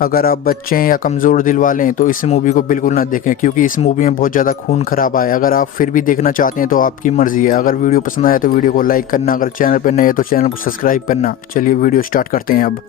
अगर आप बच्चे हैं या कमज़ोर दिल वाले हैं तो इस मूवी को बिल्कुल ना देखें, क्योंकि इस मूवी में बहुत ज़्यादा खून खराबा है। अगर आप फिर भी देखना चाहते हैं तो आपकी मर्ज़ी है। अगर वीडियो पसंद आया तो वीडियो को लाइक करना, अगर चैनल पर नए हैं तो चैनल को सब्सक्राइब करना। चलिए वीडियो स्टार्ट करते हैं। अब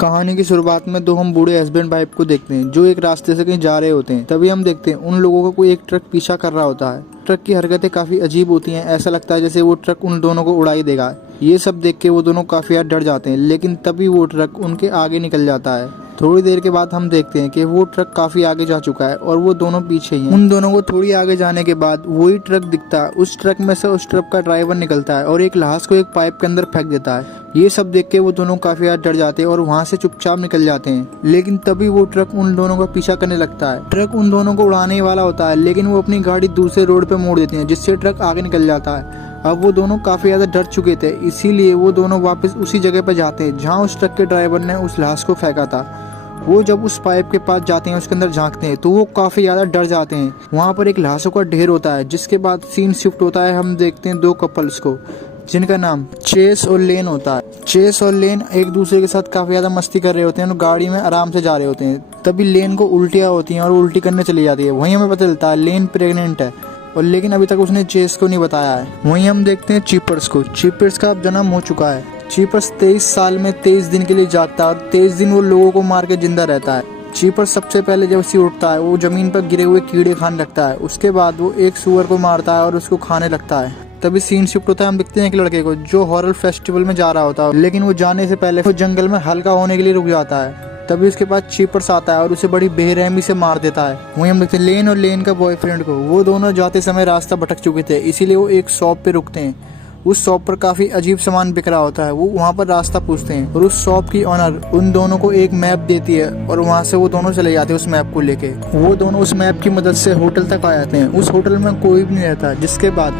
कहानी की शुरुआत में दो हम बूढ़े हस्बैंड वाइफ को देखते हैं जो एक रास्ते से कहीं जा रहे होते हैं। तभी हम देखते हैं उन लोगों को कोई एक ट्रक पीछा कर रहा होता है। ट्रक की हरकतें काफ़ी अजीब होती हैं, ऐसा लगता है जैसे वो ट्रक उन दोनों को उड़ा ही देगा। ये सब देख के वो दोनों काफ़ी डर जाते हैं, लेकिन तभी वो ट्रक उनके आगे निकल जाता है। थोड़ी देर के बाद हम देखते हैं कि वो ट्रक काफ़ी आगे जा चुका है और वो दोनों पीछे ही हैं। उन दोनों को थोड़ी आगे जाने के बाद वही ट्रक दिखता है। उस ट्रक में से उस ट्रक का ड्राइवर निकलता है और एक लाश को एक पाइप के अंदर फेंक देता है। ये सब देख के वो दोनों काफ़ी डर जाते हैं और वहाँ से चुपचाप निकल जाते हैं। लेकिन तभी वो ट्रक उन दोनों का पीछा करने लगता है। ट्रक उन दोनों को उड़ाने वाला होता है, लेकिन वो अपनी गाड़ी दूसरे रोड पे मोड़ देते हैं, जिससे ट्रक आगे निकल जाता है। अब वो दोनों काफ़ी ज़्यादा डर चुके थे, इसीलिए वो दोनों वापस उसी जगह पर जाते हैं जहाँ उस ट्रक के ड्राइवर ने उस लाश को फेंका था। वो जब उस पाइप के पास जाते हैं, उसके अंदर झांकते हैं तो वो काफ़ी ज़्यादा डर जाते हैं। वहाँ पर एक लाशों का ढेर होता है, जिसके बाद सीन शिफ्ट होता है। हम देखते हैं दो कपल्स को जिनका नाम चेस और लेन होता है। चेस और लेन एक दूसरे के साथ काफ़ी ज़्यादा मस्ती कर रहे होते हैं और गाड़ी में आराम से जा रहे होते हैं। तभी लेन को उल्टियाँ होती हैं और उल्टी करने चली जाती है। वहीं हमें पता चलता है लेन प्रेग्नेंट है, और लेकिन अभी तक उसने चेस को नहीं बताया है। वहीं हम देखते हैं चीपर्स को। चीपर्स का अब जन्म हो चुका है। चीपर्स 23 साल में 23 दिन के लिए जागता है और 23 दिन वो लोगों को मार के जिंदा रहता है। चीपर्स सबसे पहले जब उसे उठता है वो जमीन पर गिरे हुए कीड़े खाने लगता है। उसके बाद वो एक सूअर को मारता है और उसको खाने लगता है। तभी सीन शिफ्ट होता है। हम देखते हैं एक लड़के को जो हॉरर फेस्टिवल में जा रहा होता है, लेकिन वो जाने से पहले वो जंगल में हल्का होने के लिए रुक जाता है। तभी उसके पास चीपर्स आता है और उसे बड़ी बेरहमी से मार देता है। वहीं हम देखते हैं लेन और लेन का बॉयफ्रेंड को। वो दोनों जाते समय रास्ता भटक चुके थे, इसीलिए वो एक शॉप पे रुकते हैं। उस शॉप पर काफ़ी अजीब सामान बिक रहा होता है। वो वहाँ पर रास्ता पूछते हैं और उस शॉप की ऑनर उन दोनों को एक मैप देती है और वहाँ से वो दोनों चले जाते हैं उस मैप को लेके। वो दोनों उस मैप की मदद से होटल तक आ जाते हैं। उस होटल में कोई भी नहीं रहता, जिसके बाद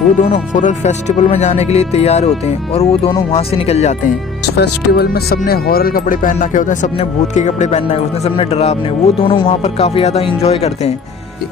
वो दोनों हॉरर फेस्टिवल में जाने के लिए तैयार होते हैं और वो दोनों वहाँ से निकल जाते हैं। इस फेस्टिवल में सबने हॉरर कपड़े पहन रखे होते हैं, सबने भूत के कपड़े पहन रखे होते हैं, सबने डरावने। वो दोनों वहाँ पर काफ़ी ज़्यादा इंजॉय करते हैं।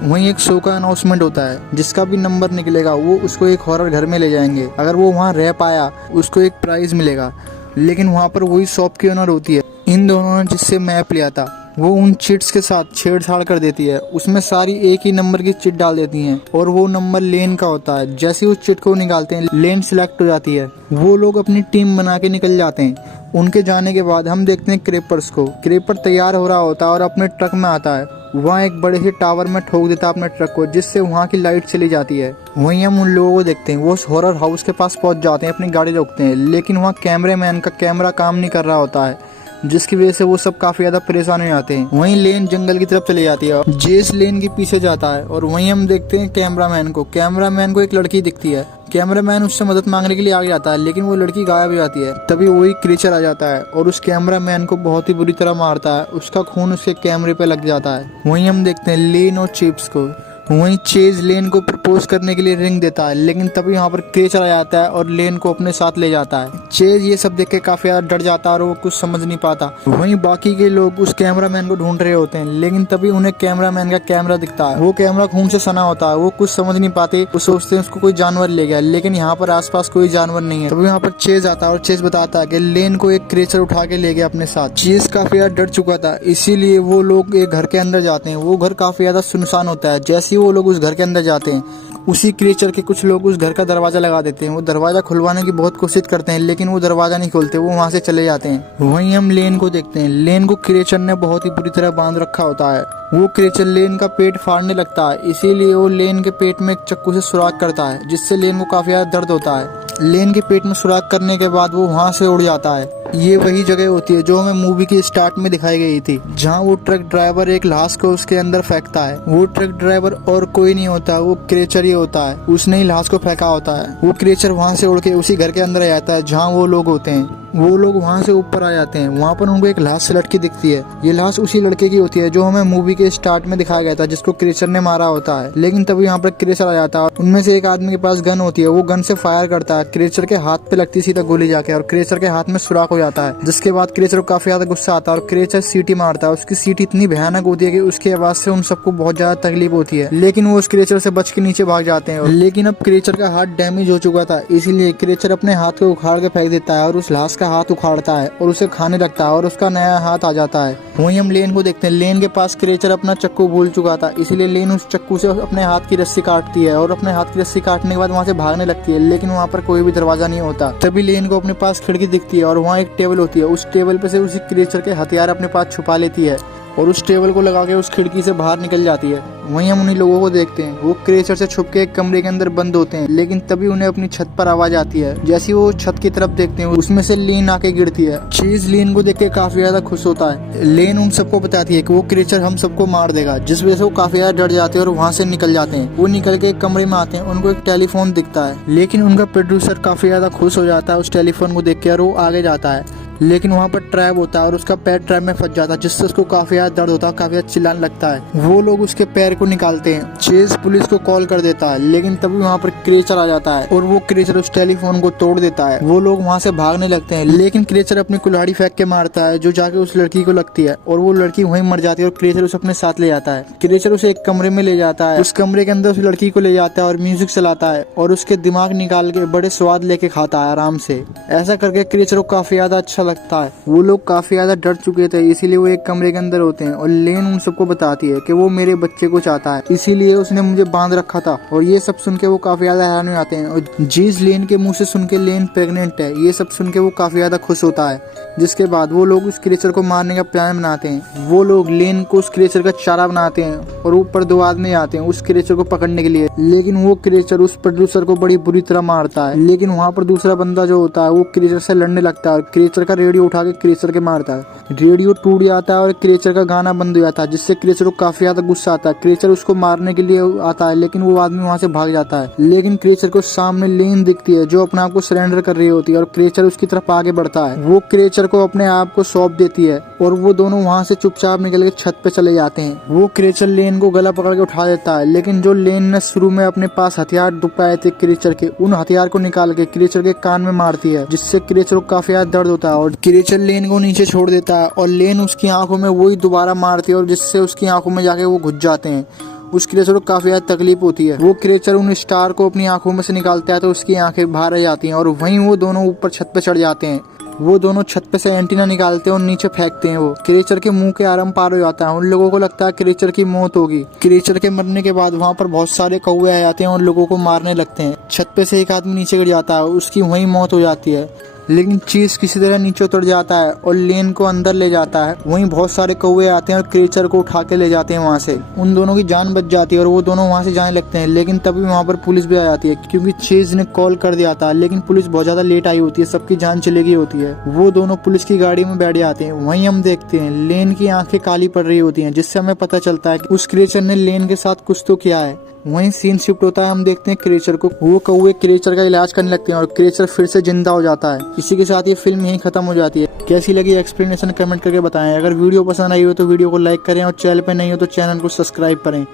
वहीं एक शो का अनाउंसमेंट होता है, जिसका भी नंबर निकलेगा वो उसको एक हॉरर घर में ले जाएंगे। अगर वो वहाँ रह पाया उसको एक प्राइज़ मिलेगा। लेकिन वहाँ पर वही शॉप की ओनर होती है। इन दोनों ने जिससे मैप लिया था वो उन चिट्स के साथ छेड़छाड़ कर देती है। उसमें सारी एक ही नंबर की चिट डाल देती हैं और वो नंबर लेन का होता है। जैसे ही उस चिट को निकालते हैं लेन सिलेक्ट हो जाती है। वो लोग अपनी टीम बना के निकल जाते हैं। उनके जाने के बाद हम देखते हैं क्रेपर्स को। क्रेपर तैयार हो रहा होता है और अपने ट्रक में आता है। वहाँ एक बड़े से टावर में ठोक देता है अपने ट्रक को, जिससे वहाँ की लाइट चली जाती है। वहीं हम उन लोगों को देखते हैं। वो उस हॉरर हाउस के पास पहुँच जाते हैं, अपनी गाड़ी रोकते हैं, लेकिन वहाँ कैमरामैन का कैमरा काम नहीं कर रहा होता है, जिसकी वजह से वो सब काफी ज्यादा परेशान हो जाते हैं। वहीं लेन जंगल की तरफ चली जाती है। जेस लेन के पीछे जाता है और वहीं हम देखते हैं कैमरामैन को। कैमरामैन को एक लड़की दिखती है। कैमरामैन उससे मदद मांगने के लिए आगे जाता है, लेकिन वो लड़की गायब हो जाती है। तभी वही क्रीचर आ जाता है और उस कैमरामैन को बहुत ही बुरी तरह मारता है। उसका खून उसके कैमरे पे लग जाता है। वहीं हम देखते हैं लेन और चिप्स को। वहीं चेज लेन को प्रपोज करने के लिए रिंग देता है, लेकिन तभी वहाँ पर क्रेचर आ जाता है और लेन को अपने साथ ले जाता है। चेज ये सब देख के काफी ज्यादा डर जाता है और वो कुछ समझ नहीं पाता। वहीं बाकी के लोग उस कैमरामैन को ढूंढ रहे होते हैं, लेकिन तभी उन्हें कैमरामैन का कैमरा दिखता है। वो कैमरा खून से सना होता है। वो कुछ समझ नहीं पाते। वो सोचते हैं उसको कोई जानवर ले गया, लेकिन यहाँ पर आसपास कोई जानवर नहीं है। तभी वहाँ पर चेज आता है और चेज बताता है कि लेन को एक क्रेचर उठा के ले गया अपने साथ। चेज काफी ज्यादा डर चुका था, इसीलिए वो लोग एक घर के अंदर जाते हैं। वो घर काफी ज्यादा सुनसान होता है। जैसे वो लोग उस घर के अंदर जाते हैं, उसी क्रिएचर के कुछ लोग उस घर का दरवाजा लगा देते हैं। वो दरवाजा खुलवाने की बहुत कोशिश करते हैं, लेकिन वो दरवाजा नहीं खोलते। वो वहां से चले जाते हैं। वहीं हम लेन को देखते हैं। लेन को क्रिएचर ने बहुत ही बुरी तरह बांध रखा होता है। वो क्रिएचर लेन का पेट फाड़ने लगता है, इसीलिए वो लेन के पेट में एक चाकू से सुराख करता है, जिससे लेन को काफी ज्यादा दर्द होता है। लेन के पेट में सुराख करने के बाद वो वहां से उड़ जाता है। ये वही जगह होती है जो हमें मूवी की स्टार्ट में दिखाई गई थी, जहाँ वो ट्रक ड्राइवर एक लाश को उसके अंदर फेंकता है। वो ट्रक ड्राइवर और कोई नहीं होता, वो क्रेचर ही होता है। उसने ही लाश को फेंका होता है। वो क्रेचर वहाँ से उड़ के उसी घर के अंदर आ जाता है जहाँ वो लोग होते हैं। वो लोग वहाँ से ऊपर आ जाते हैं। वहाँ पर उनको एक लाश से लटकी दिखती है। ये लाश उसी लड़के की होती है जो हमें मूवी के स्टार्ट में दिखाया गया था, जिसको क्रेचर ने मारा होता है। लेकिन तभी यहाँ पर क्रेचर आ जाता है। उनमें से एक आदमी के पास गन होती है। वो गन से फायर करता है। क्रेचर के हाथ पे लगती सीधा गोली जाके, और क्रेचर के हाथ में सुराख हो जाता है, जिसके बाद क्रेचर को काफी ज्यादा गुस्सा आता है और क्रेचर सीटी मारता है। उसकी सीटी इतनी भयानक होती है कि उसकी आवाज से उन सबको बहुत ज्यादा तकलीफ होती है, लेकिन वो उस क्रेचर से बच के नीचे भाग जाते हैं। लेकिन अब क्रेचर का हाथ डैमेज हो चुका था, इसीलिए क्रेचर अपने हाथ को उखाड़ के फेंक देता है और उस लाश का हाथ उखाड़ता है और उसे खाने लगता है और उसका नया हाथ आ जाता है। वहीं हम लेन को देखते हैं, लेन के पास क्रिएचर अपना चक्कू भूल चुका था, इसीलिए लेन उस चक्कू से अपने हाथ की रस्सी काटती है और अपने हाथ की रस्सी काटने के बाद वहाँ से भागने लगती है, लेकिन वहाँ पर कोई भी दरवाजा नहीं होता। तभी लेन को अपने पास खिड़की दिखती है और वहाँ एक टेबल होती है, उस टेबल पे से उसी क्रिएचर के हथियार अपने पास छुपा लेती है और उस टेबल को लगा के उस खिड़की से बाहर निकल जाती है। वहीं हम उन्हीं लोगों को देखते हैं, वो क्रिएचर से छुप के एक कमरे के अंदर बंद होते हैं, लेकिन तभी उन्हें अपनी छत पर आवाज आती है। जैसे वो छत की तरफ देखते हैं, उसमें से लेन आके गिरती है। चीज लेन को देख के काफी ज्यादा खुश होता है। लेन उन सबको बताती है कि वो क्रिएचर हम सबको मार देगा, जिस वजह से वो काफी ज्यादा डर जाते हैं और वहाँ से निकल जाते हैं। वो निकल के एक कमरे में आते हैं, उनको एक टेलीफोन दिखता है, लेकिन उनका प्रोड्यूसर काफी ज्यादा खुश हो जाता है उस टेलीफोन को देख के और वो आगे जाता है, लेकिन वहाँ पर ट्रैप होता है और उसका पैर ट्रैप में फंस जाता है, जिससे उसको काफी ज्यादा दर्द होता है, काफी ज्यादा चिल्लाने लगता है। वो लोग उसके पैर को निकालते हैं। चेज पुलिस को कॉल कर देता है, लेकिन तभी वहाँ पर क्रिएचर आ जाता है और वो क्रिएचर उस टेलीफोन को तोड़ देता है। वो लोग वहाँ से भागने लगते हैं, लेकिन क्रिएचर अपनी कुल्हाड़ी फेंक के मारता है जो जाके उस लड़की को लगती है और वो लड़की वहीं मर जाती है और क्रिएचर उसे अपने साथ ले जाता है। क्रिएचर उसे एक कमरे में ले जाता है, उस कमरे के अंदर उस लड़की को ले जाता है और म्यूजिक चलाता है और उसके दिमाग निकाल के बड़े स्वाद लेके खाता है आराम से। ऐसा करके क्रिएचर को काफी ज्यादा अच्छा लगता है। वो लोग काफी ज्यादा डर चुके थे, इसीलिए वो एक कमरे के अंदर होते हैं और लेन उन सबको बताती है कि वो मेरे बच्चे को चाहता है, इसीलिए उसने मुझे बांध रखा था। और ये सब सुन के वो काफी ज्यादा हैरान हो जाते हैं और जीज लेन के मुंह से सुन के लेन प्रेग्नेंट है, ये सब सुन के वो काफी ज्यादा खुश होता है। जिसके बाद वो लोग उस क्रिएचर को मारने का प्लान बनाते हैं। वो लोग लेन को उस क्रिएचर का चारा बनाते हैं और ऊपर 2 आदमी आते हैं उस क्रिएचर को पकड़ने के लिए, लेकिन वो क्रिएचर उस प्रोड्यूसर को बड़ी बुरी तरह मारता है। लेकिन वहाँ पर दूसरा बंदा जो होता है वो क्रिएचर से लड़ने लगता है और क्रिएचर का रेडियो उठा के क्रिएचर के मारता है। रेडियो टूट जाता है और क्रिएचर का गाना बंद हो जाता है, जिससे क्रिएचर को काफी ज्यादा गुस्सा आता है। क्रिएचर उसको मारने के लिए आता है, लेकिन वो आदमी वहाँ से भाग जाता है। लेकिन क्रिएचर को सामने लेन दिखती है जो अपने आप को सरेंडर कर रही होती है और क्रिएचर उसकी तरफ आगे बढ़ता है। वो क्रिएचर को अपने आप को सौंप देती है और वो दोनों वहाँ से चुपचाप निकल के छत पे चले जाते हैं। वो क्रिएचर लेन को गला पकड़ के उठा देता है, लेकिन जो लेन ने शुरू में अपने पास हथियार दुपाए थे क्रिएचर के, उन हथियार को निकाल के क्रिएचर के कान में मारती है, जिससे क्रिएचर को काफी ज्यादा दर्द होता है और क्रिएचर लेन को नीचे छोड़ देता है और लेन उसकी आंखों में वही दोबारा मारती है और जिससे उसकी आंखों में जाके वो घुस जाते हैं। उस क्रिएचर को काफी ज्यादा तकलीफ होती है। वो क्रिएचर उन स्टार को अपनी आंखों में से निकालता है तो उसकी आंखें बाहर आ जाती हैं और वहीं वो दोनों ऊपर छत पे चढ़ जाते हैं। वो दोनों छत पे से एंटीना निकालते हैं और नीचे फेंकते हैं। वो क्रिएचर के मुंह के आरम पार हो जाता है। उन लोगों को लगता है क्रिएचर की मौत होगी। क्रिएचर के मरने के बाद वहाँ पर बहुत सारे कौवे आ जाते हैं और लोगों को मारने लगते हैं। छत पे से एक आदमी नीचे गिर जाता है, उसकी वहीं मौत हो जाती है, लेकिन चीज किसी तरह नीचे उतर जाता है और लेन को अंदर ले जाता है। वहीं बहुत सारे कौवे आते हैं और क्रिएचर को उठा के ले जाते हैं वहाँ से। उन दोनों की जान बच जाती है और वो दोनों वहाँ से जाने लगते हैं, लेकिन तभी वहाँ पर पुलिस भी आ जाती है क्योंकि चीज ने कॉल कर दिया था, लेकिन पुलिस बहुत ज्यादा लेट आई होती है, सबकी जान चली गई होती है। वो दोनों पुलिस की गाड़ी में बैठ जाते हैं। वहीं हम देखते हैं लेन की आंखें काली पड़ रही होती हैं, जिससे हमें पता चलता है कि उस क्रिएचर ने लेन के साथ कुछ तो किया है। वहीं सीन शिफ्ट होता है, हम देखते हैं क्रिएचर को। वो कौवे क्रिएचर का इलाज करने लगते हैं और क्रिएचर फिर से जिंदा हो जाता है। इसी के साथ ये फिल्म यहीं खत्म हो जाती है। कैसी लगी एक्सप्लेनेशन कमेंट करके बताएं। अगर वीडियो पसंद आई हो तो वीडियो को लाइक करें और चैनल पर नहीं हो तो चैनल को सब्सक्राइब करें।